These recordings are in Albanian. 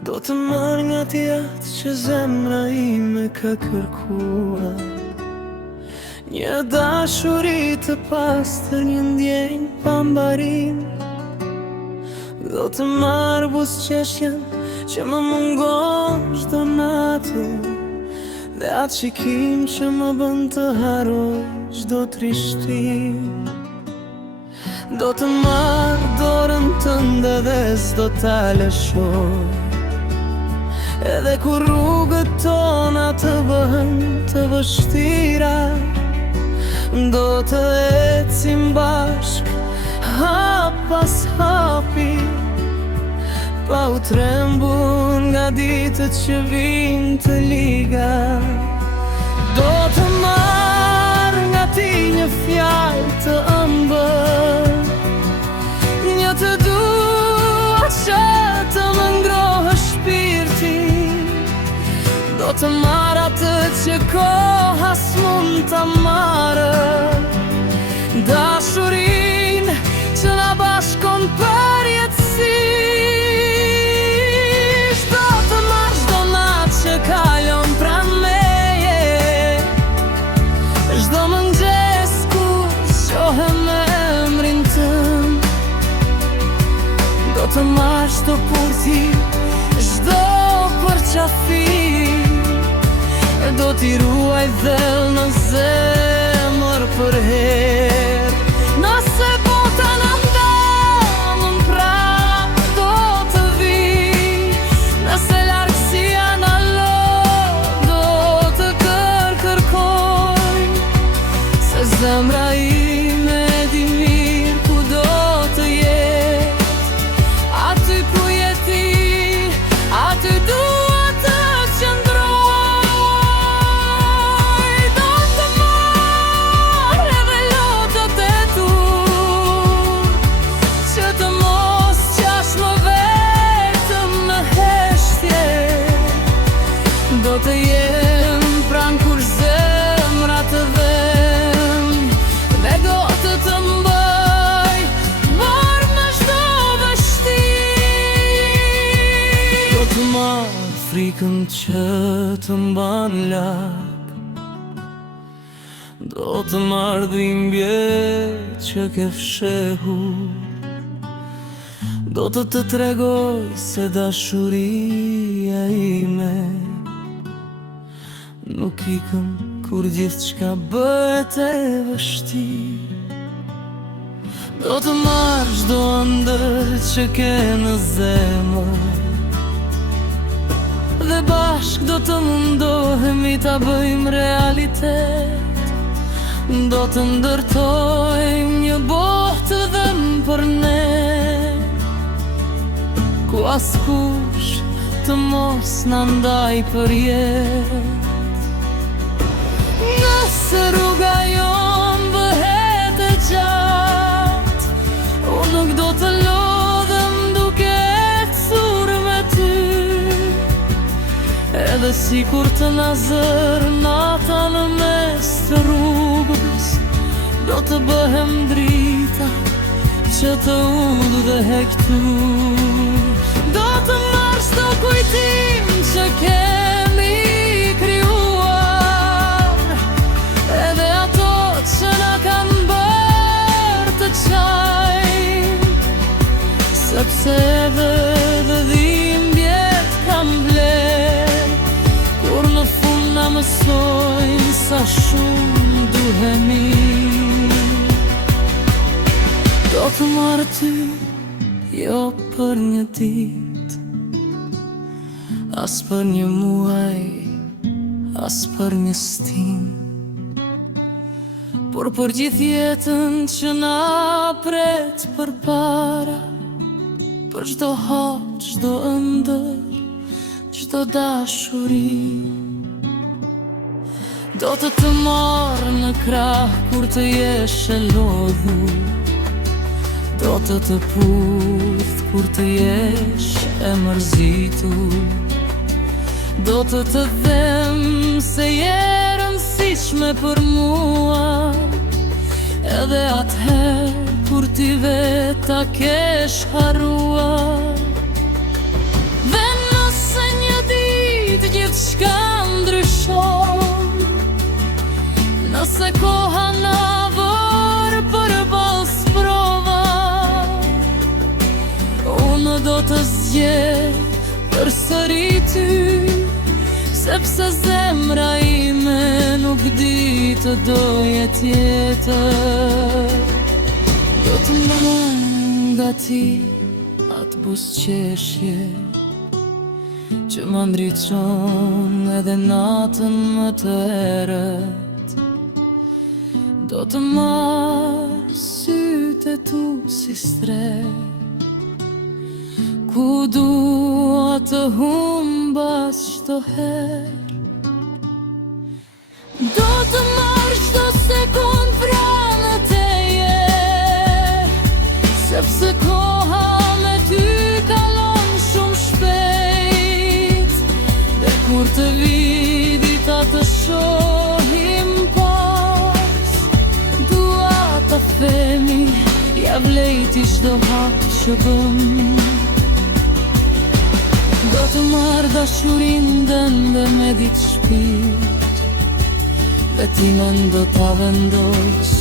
Do të marrë nga ti atë që zemra ime ka kërkuar, një dashuri të pastër, një ndjenjë pambarim. Do të marrë buzëqeshjen që më mungon çdo natë, dhe atë shikim që më bën të harroj çdo trishtim. Do të marrë dorën tënde dhe s'do ta lëshoj, edhe kur rrugët tona të bëhen të vështira. Do të ecim bashk, hap pas hapi, pa u trembur nga ditët që vijnë të liga. Do të marrë nga ti një fjalë të ëmbël, një të dua që të më ngrohë shpirtin. Do të marrë atë që koha s'mund ta marrë, dashurinë që na bashkon përjetësisht. Do të marrë çdo natë që kalon pranë meje, çdo mëngjes kur shohem emrin tënd. Do të marrë çdo purthi, çdo përqafi, do t'i ruaj dhell në zemër për herë. Nëse bota na ndalën prap, do të vi. Nëse largësia na lë, do të kërkoj, se zemra ime di mirë ku do të jetë. Aty ku je ti, aty dua të qëndroj. Do të marrë edhe lotët e tu, që të mos qash më vetëm në heshtje. Do të jem pranë kur zemra të vëm, dhe do të mbaj varë me çdo vështirë. Do të marrë frikën që të mban lak, do të marrë dhimbje që ke fshehur. Do të tregoj se dashuria ime nuk ikën kur gjithçka bëhet e vështirë. Do të marrë çdo ëndër që ke në zemër, dhe bashk do të mundohemi ta bëjmë realitet. Do të ndërtojmë një botë dhëm për ne, ku askush të mos na ndaj përjet. Nëse rruga jon bëhet e gjatë, unë nuk do të lodhem duke ecur me ty. Edhe si kur të na zër nata në mes të rrugës, do të bëhem drita që të udhë dhe hektu. Do të marrë çdo kujtim që kemi krijuar, edhe ato që na kanë bërë të qajmë, sepse edhe dhe dhimbjet kam bler, kur në fund na mësojnë sa shumë duhemi. Do të marrë ty, jo për një ditë, as për një muaj, as për një stin, por për gjithë jetën që na pret përpara, për çdo hap, çdo ëndër, çdo dashuri. Do të marrë në krah kur të jesh e lodhur, do të puth kur të jesh e mërzitur. Do të them se je rëndësishme për mua, edhe atëherë kur ti vetë ta kesh harruar. Dhe nëse diçka ndryshon. Nëse koha na vërë për balë sprova, unë do të zgjedh përsëri ty, sepse zemra ime nuk di të doje tjetër. Do të marrë nga ti atë buzëqeshje që më ndriçon edhe natën më të erët. Do të marrë sytë e tu si streh, ku dua të humbas çdo herë. Do të marrë çdo sekundë pranë teje, sepse koha me ty kalon shumë shpejt. Dhe kur të vi dita të shohim pas, dua ta themi ja vlejti çdo hap që bëm. Do të marrë dashurin dëndë me ditë shpirt, dhe ti men do ta vendos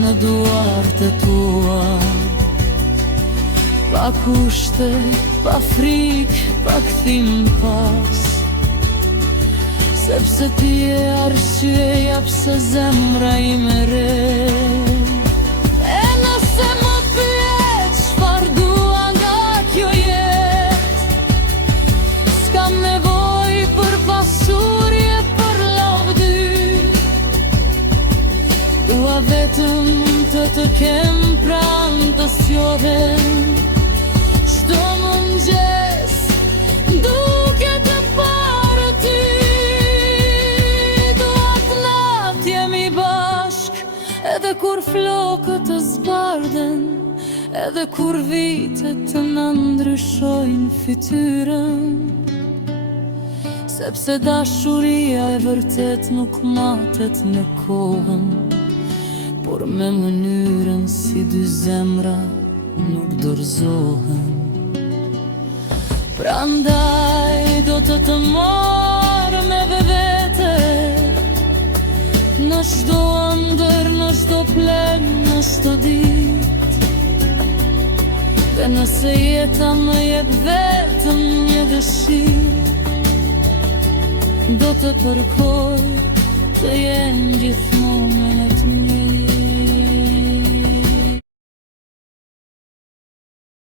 në duart e tua, pa kushte, pa frikë, pa kthim pas, sepse ti e arsyeja pse zemra ime re. E nëse më pyet çfarë dua nga kjo jetë, s'kam nevojë për pasurje, për lavdy. Dua vetëm të kem pranë, të sjodhem çdo mëngjes duke të parë ty. Dua të natë jemi bashk, edhe kur flokët të zbardhen, edhe kur vitet të na ndryshojnë fytyrën, sepse dashuria e vërtet nuk matet me kohën, por me mënyrën si dy zemra nuk dorëzohen. Prandaj do të marrë me vete, në çdo ëndër, në çdo plen, në çdo ditë. Dhe nëse jeta më jep vetëm një dëshirë, do të kërkoj të jenë gjithmonë